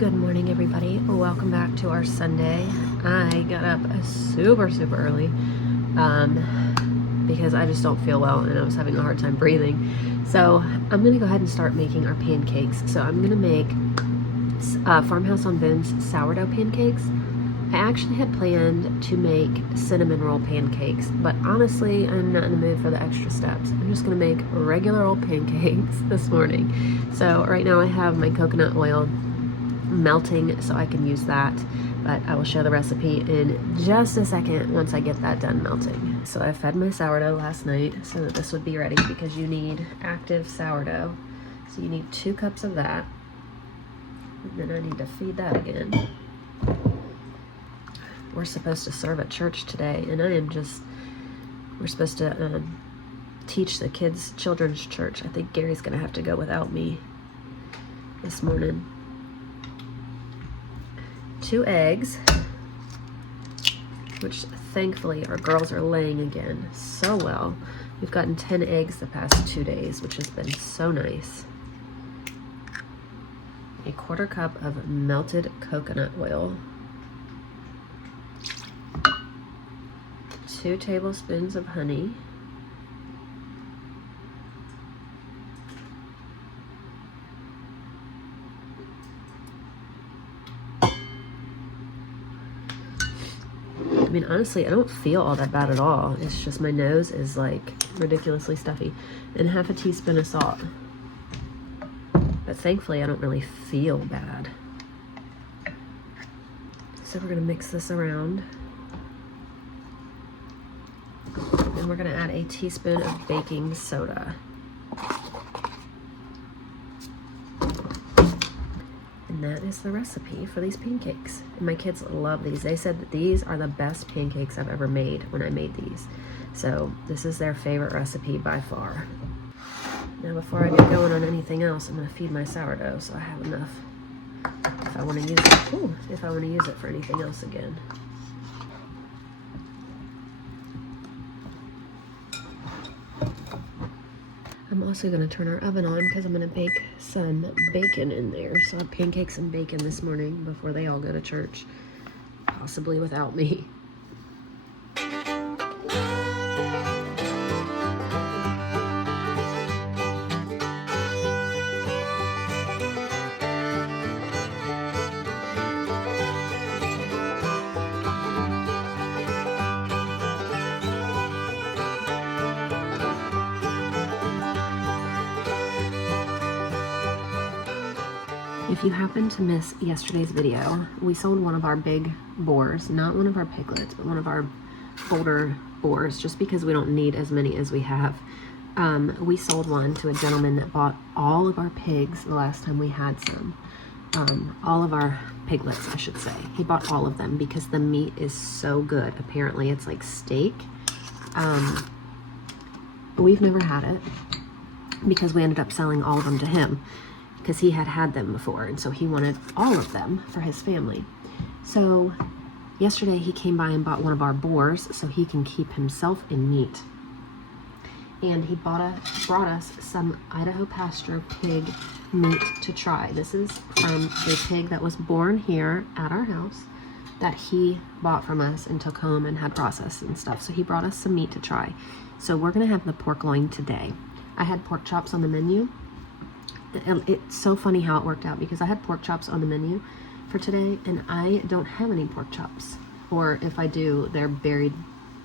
Good morning, everybody. Welcome back to our Sunday. I got up super early because I just don't feel well and I was having a hard time breathing. So I'm gonna go ahead and start making our pancakes. So I'm gonna make Farmhouse on Bone's sourdough pancakes. I actually had planned to make cinnamon roll pancakes, but honestly, I'm not in the mood for the extra steps. I'm just gonna make regular old pancakes this morning. So right now I have my coconut oil melting so I can use that, but I will show the recipe in just a second once I get that done melting. So I fed my sourdough last night so that this would be ready, because you need active sourdough. So you need 2 cups of that, and then I need to feed that again. We're supposed to serve at church today, and we're supposed to teach the kids children's church. I think Gary's gonna have to go without me this morning. 2 eggs, which thankfully our girls are laying again so well. We've gotten 10 eggs the past 2 days, which has been so nice. A 1/4 cup of melted coconut oil. 2 tablespoons of honey. I mean, honestly, I don't feel all that bad at all. It's just my nose is like ridiculously stuffy. And 1/2 teaspoon of salt. But thankfully, I don't really feel bad. So we're gonna mix this around. And we're gonna add a teaspoon of baking soda. And that is the recipe for these pancakes. And my kids love these. They said that these are the best pancakes I've ever made when I made these. So this is their favorite recipe by far. Now before I get going on anything else, I'm gonna feed my sourdough so I have enough if I wanna use it. Ooh, if I wanna use it for anything else again. I'm also going to turn our oven on because I'm going to bake some bacon in there. So I have pancakes and bacon this morning before they all go to church, possibly without me. If you happen to miss yesterday's video, we sold one of our big boars, not one of our piglets, but one of our older boars, just because we don't need as many as we have. We sold one to a gentleman that bought all of our pigs the last time we had some. All of our piglets, I should say. He bought all of them because the meat is so good. Apparently it's like steak. We've never had it because we ended up selling all of them to him, because he had them before, and so he wanted all of them for his family. So yesterday he came by and bought one of our boars so he can keep himself in meat. And he brought us some Idaho pasture pig meat to try. This is from a pig that was born here at our house that he bought from us and took home and had processed and stuff. So he brought us some meat to try. So we're gonna have the pork loin today. I had pork chops on the menu. It's so funny how it worked out, because I had pork chops on the menu for today and I don't have any pork chops, or if I do, they're buried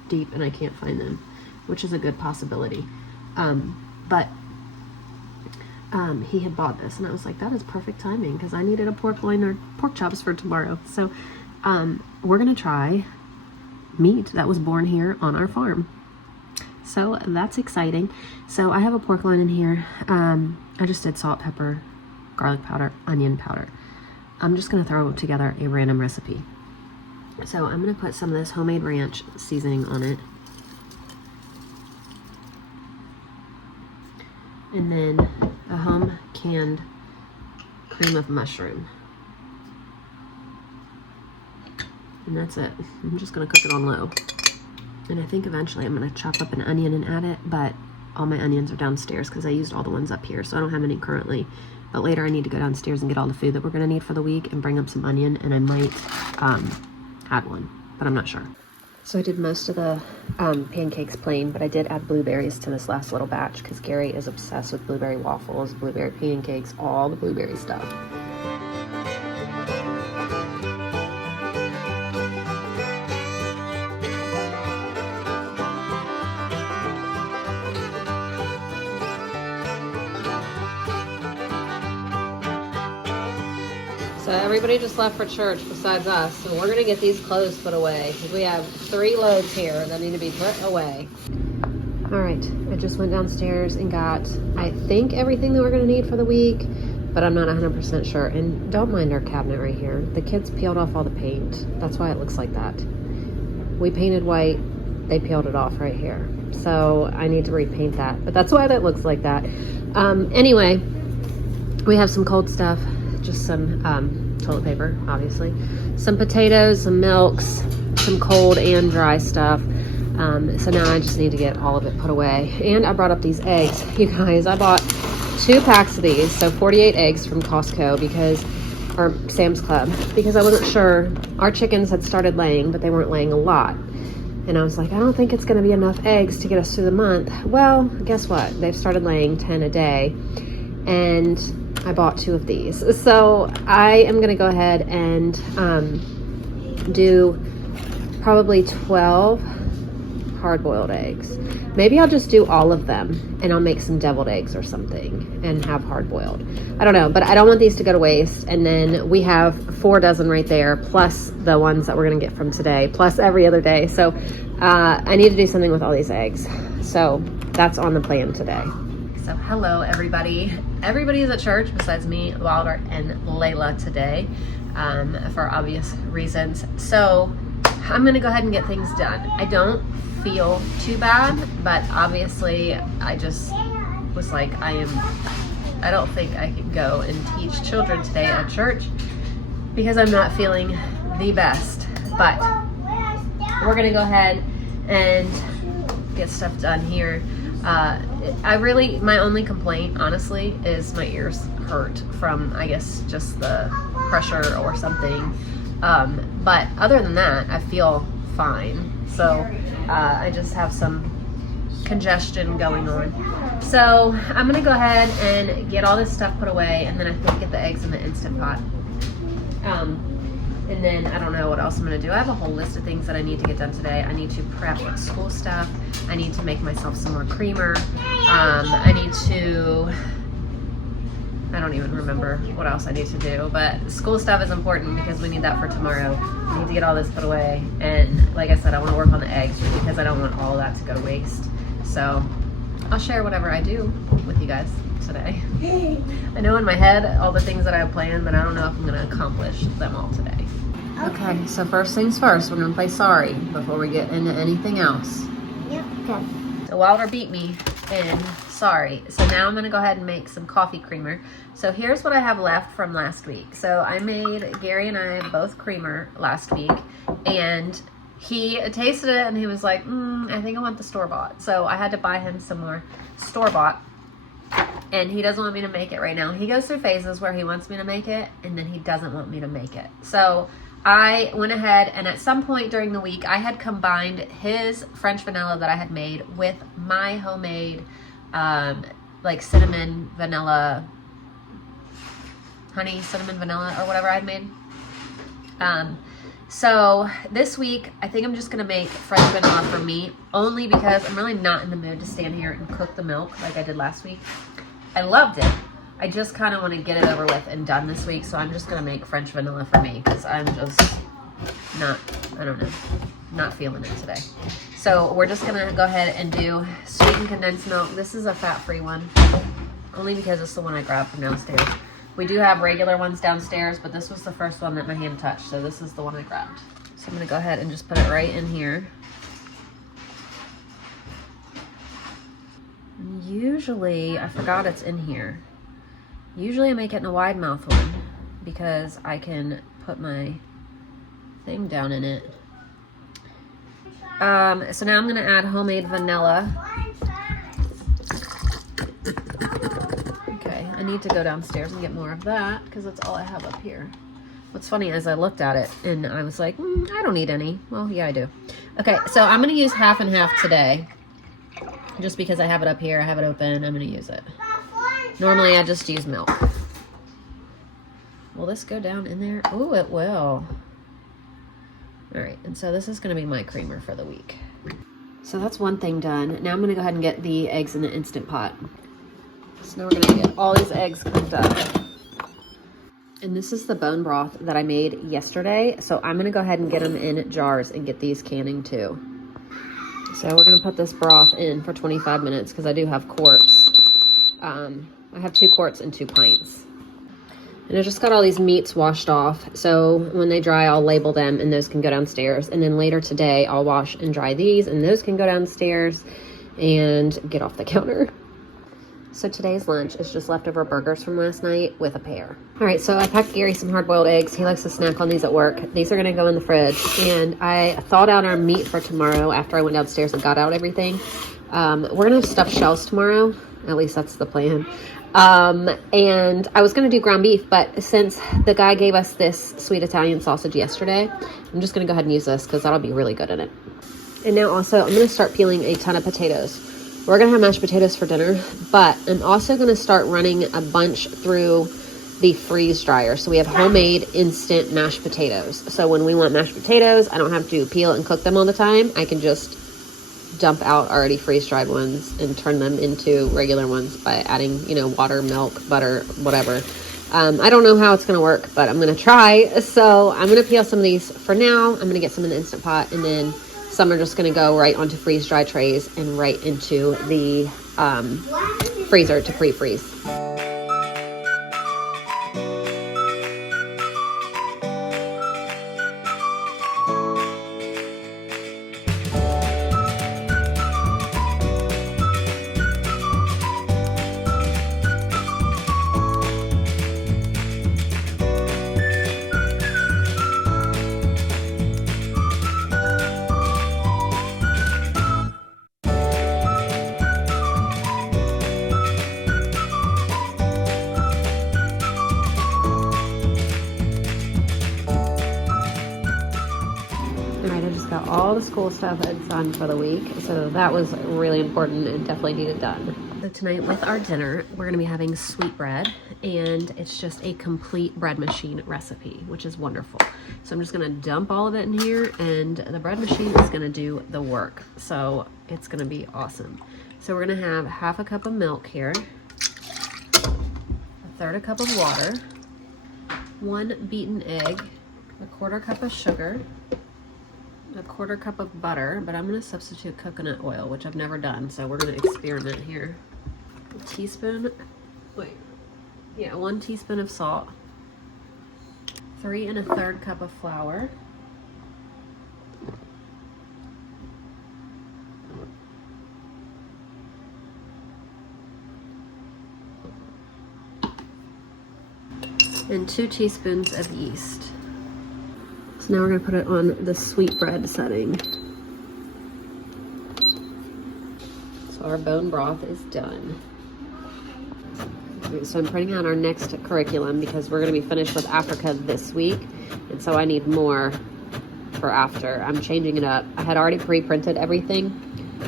deep and I can't find them, which is a good possibility. But he had bought this and I was like, that is perfect timing, because I needed a pork loin or pork chops for tomorrow. So we're gonna try meat that was born here on our farm. So that's exciting. So I have a pork loin in here. I just did salt, pepper, garlic powder, onion powder. I'm just gonna throw together a random recipe. So I'm gonna put some of this homemade ranch seasoning on it. And then a home canned cream of mushroom. And that's it. I'm just gonna cook it on low. And I think eventually I'm gonna chop up an onion and add it, but all my onions are downstairs because I used all the ones up here, so I don't have any currently. But later I need to go downstairs and get all the food that we're gonna need for the week and bring up some onion, and I might add one, but I'm not sure. So I did most of the pancakes plain, but I did add blueberries to this last little batch because Gary is obsessed with blueberry waffles, blueberry pancakes, all the blueberry stuff. So everybody just left for church besides us. So we're gonna get these clothes put away because we have 3 loads here that need to be put away. All right, I just went downstairs and got, I think, everything that we're gonna need for the week, but I'm not 100% sure. And don't mind our cabinet right here. The kids peeled off all the paint. That's why it looks like that. We painted white, they peeled it off right here. So I need to repaint that, but that's why that looks like that. Anyway, we have some cold stuff. Just some toilet paper, obviously. Some potatoes, some milks, some cold and dry stuff. So now I just need to get all of it put away. And I brought up these eggs. You guys, I bought 2 packs of these, so 48 eggs from Costco or Sam's Club, because I wasn't sure. Our chickens had started laying, but they weren't laying a lot. And I was like, I don't think it's gonna be enough eggs to get us through the month. Well, guess what? They've started laying 10 a day. And I bought 2 of these. So I am gonna go ahead and do probably 12 hard-boiled eggs. Maybe I'll just do all of them and I'll make some deviled eggs or something and have hard-boiled. I don't know, but I don't want these to go to waste. And then we have 4 dozen right there, plus the ones that we're gonna get from today, plus every other day. So I need to do something with all these eggs. So that's on the plan today. So hello everybody. Everybody is at church besides me, Wilder, and Layla today for obvious reasons. So I'm gonna go ahead and get things done. I don't feel too bad, but obviously I just was like, I don't think I could go and teach children today at church because I'm not feeling the best. But we're gonna go ahead and get stuff done here. My only complaint, honestly, is my ears hurt from, I guess, just the pressure or something. But other than that, I feel fine. So I just have some congestion going on. So I'm gonna go ahead and get all this stuff put away, and then I think get the eggs in the Instant Pot. And then I don't know what else I'm gonna do. I have a whole list of things that I need to get done today. I need to prep school stuff. I need to make myself some more creamer. I don't even remember what else I need to do, but school stuff is important because we need that for tomorrow. I need to get all this put away. And like I said, I wanna work on the eggs because I don't want all that to go to waste. So I'll share whatever I do with you guys today. I know in my head all the things that I have planned, but I don't know if I'm gonna accomplish them all today. Okay, so first things first, we're gonna play Sorry before we get into anything else. Yep, okay. So Wilder beat me in Sorry. So now I'm gonna go ahead and make some coffee creamer. So here's what I have left from last week. So I made, Gary and I both creamer last week, and he tasted it and he was like, I think I want the store-bought. So I had to buy him some more store-bought. And he doesn't want me to make it right now. He goes through phases where he wants me to make it and then he doesn't want me to make it. So I went ahead and at some point during the week, I had combined his French vanilla that I had made with my homemade like cinnamon vanilla, honey cinnamon vanilla or whatever I had made. So this week, I think I'm just gonna make French vanilla for me, only because I'm really not in the mood to stand here and cook the milk like I did last week. I loved it. I just kind of want to get it over with and done this week, so I'm just gonna make French vanilla for me because I'm just not, I don't know, not feeling it today. So we're just gonna go ahead and do sweetened condensed milk. This is a fat-free one, only because it's the one I grabbed from downstairs. We do have regular ones downstairs, but this was the first one that my hand touched, so this is the one I grabbed. So I'm gonna go ahead and just put it right in here. Usually, I forgot it's in here. Usually I make it in a wide mouth one because I can put my thing down in it. So now I'm gonna add homemade vanilla. need to go downstairs and get more of that because that's all I have up here. What's funny is I looked at it and I was like, I don't need any. Well, yeah, I do. Okay, so I'm going to use half and half today. Just because I have it up here, I have it open, I'm going to use it. Normally, I just use milk. Will this go down in there? Ooh, it will. All right, and so this is going to be my creamer for the week. So that's one thing done. Now I'm going to go ahead and get the eggs in the Instant Pot. So now we're going to get all these eggs cooked up. And this is the bone broth that I made yesterday. So I'm going to go ahead and get them in jars and get these canning too. So we're going to put this broth in for 25 minutes because I do have quarts. I have 2 quarts and 2 pints. And I just got all these meats washed off. So when they dry, I'll label them and those can go downstairs. And then later today, I'll wash and dry these and those can go downstairs and get off the counter. So today's lunch is just leftover burgers from last night with a pear. All right, so I packed Gary some hard-boiled eggs. He likes to snack on these at work. These are gonna go in the fridge. And I thawed out our meat for tomorrow after I went downstairs and got out everything. We're gonna have stuffed shells tomorrow. At least that's the plan. And I was gonna do ground beef, but since the guy gave us this sweet Italian sausage yesterday, I'm just gonna go ahead and use this because that'll be really good in it. And now also, I'm gonna start peeling a ton of potatoes. We're gonna have mashed potatoes for dinner, but I'm also gonna start running a bunch through the freeze dryer. So we have homemade instant mashed potatoes. So when we want mashed potatoes, I don't have to peel and cook them all the time. I can just dump out already freeze dried ones and turn them into regular ones by adding, water, milk, butter, whatever. I don't know how it's gonna work, but I'm gonna try. So I'm gonna peel some of these for now. I'm gonna get some in the Instant Pot, and then some are just gonna go right onto freeze dry trays and right into the freezer to pre-freeze. All the school stuff is done for the week, so that was really important and definitely needed done. So tonight with our dinner, we're gonna be having sweetbread, and it's just a complete bread machine recipe, which is wonderful. So I'm just gonna dump all of it in here, and the bread machine is gonna do the work. So it's gonna be awesome. So we're gonna have half a cup of milk here, a third a cup of water, 1 beaten egg, a 1/4 cup of sugar, a 1/4 cup of butter, but I'm going to substitute coconut oil, which I've never done, so we're going to experiment here. 1 teaspoon of salt, 3 1/3 cup of flour, and 2 teaspoons of yeast. So now we're going to put it on the sweetbread setting. So our bone broth is done. So I'm printing out our next curriculum because we're going to be finished with Africa this week. And so I need more for after. I'm changing it up. I had already pre-printed everything,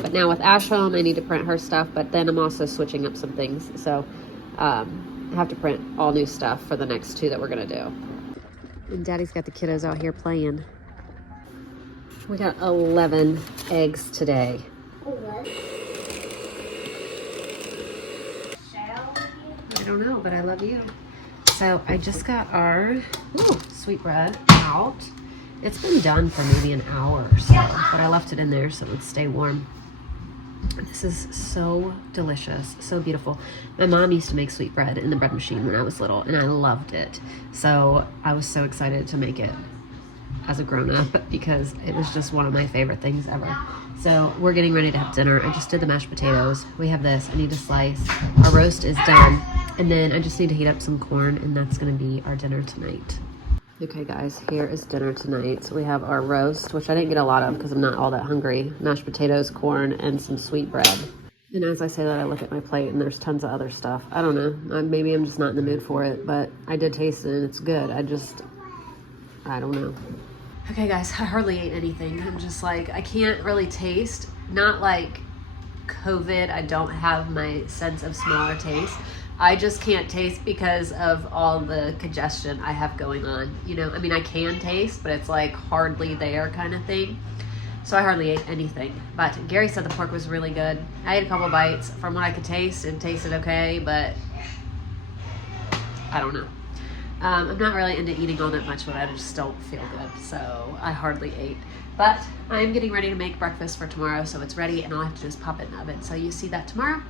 but now with Ash home, I need to print her stuff, but then I'm also switching up some things. So I have to print all new stuff for the next 2 that we're going to do. And Daddy's got the kiddos out here playing. We got 11 eggs today. I don't know, but I love you. So I just got our sweetbread out. It's been done for maybe an hour or so, but I left it in there so it would stay warm. This is so delicious, so beautiful. My mom used to make sweetbread in the bread machine when I was little, and I loved it. So I was so excited to make it as a grown-up because it was just one of my favorite things ever. So we're getting ready to have dinner. I just did the mashed potatoes. We have this. I need to slice. Our roast is done. And then I just need to heat up some corn, and that's going to be our dinner tonight. Okay guys, here is dinner tonight. So we have our roast, which I didn't get a lot of because I'm not all that hungry, mashed potatoes, corn, and some sweetbread. And as I say that, I look at my plate and there's tons of other stuff. I don't know. Maybe I'm just not in the mood for it, but I did taste it and it's good. I don't know. Okay, guys, I hardly ate anything. I'm just like, I can't really taste. Not like COVID, I don't have my sense of smell or taste. I just can't taste because of all the congestion I have going on. You know, I mean, I can taste, but it's like hardly there kind of thing. So I hardly ate anything. But Gary said the pork was really good. I ate a couple bites from what I could taste and tasted okay, but I don't know. I'm not really into eating all that much, but I just don't feel good. So I hardly ate. But I'm getting ready to make breakfast for tomorrow, so it's ready and I'll have to just pop it in the oven. So you see that tomorrow.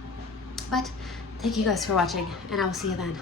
But thank you guys for watching and I will see you then.